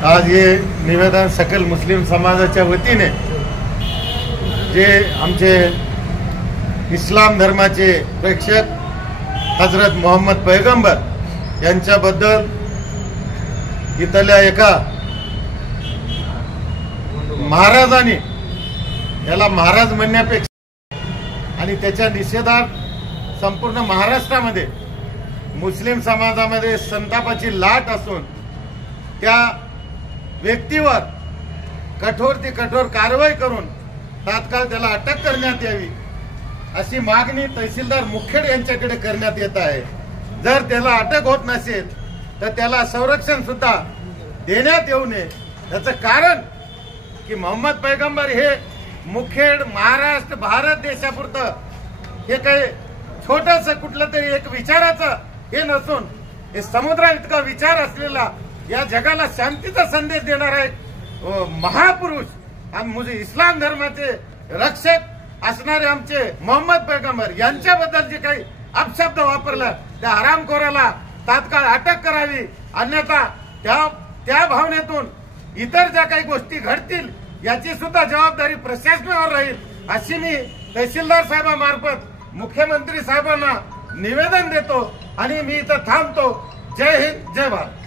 आज हे निवेदन सकल मुस्लिम समाजाच्या वतीने जे आमचे इस्लाम धर्माचे प्रेक्षक हजरत मोहम्मद पैगंबर यांच्याबद्दल इथल्या एका महाराजांनी, याला महाराज म्हणण्यापेक्षा आणि त्याच्या निषेधार्थ संपूर्ण महाराष्ट्रामध्ये मुस्लिम समाजामध्ये संतापाची लाट असून त्या व्यक्तीवर कठोर ते कठोर कारवाई करून तात्काळ त्याला अटक करण्यात यावी अशी मागणी तहसीलदार मुखेड यांच्याकडे करण्यात येत आहे। जर त्याला अटक होत नसेल तर त्याला संरक्षण सुद्धा देण्यात येऊ नये। त्याचं कारण की मोहम्मद पैगंबर हे मुखेड महाराष्ट्र भारत देशापुरतं हे काही छोटंसं कुठलं तरी एक विचाराचं हे नसून हे समुद्रा इतका विचार असलेला या जगाला शांतीचा संदेश देणारा एक महापुरुष आणि इस्लाम धर्माचे रक्षक असणारे आमचे मोहम्मद पैगंबर यांच्याबद्दल जे काही अपशब्द वापरला त्या हरामखोराला तात्काळ अटक करावी, अन्यथा त्या भावनेतून इतर ज्या काही गोष्टी घडतील याची सुद्धा जबाबदारी प्रशासनावर राहील अशी मी तहसीलदार साहेबांमार्फत मुख्यमंत्री साहेबांना निवेदन देतो आणि मी इथं थांबतो। जय हिंद, जय भारत।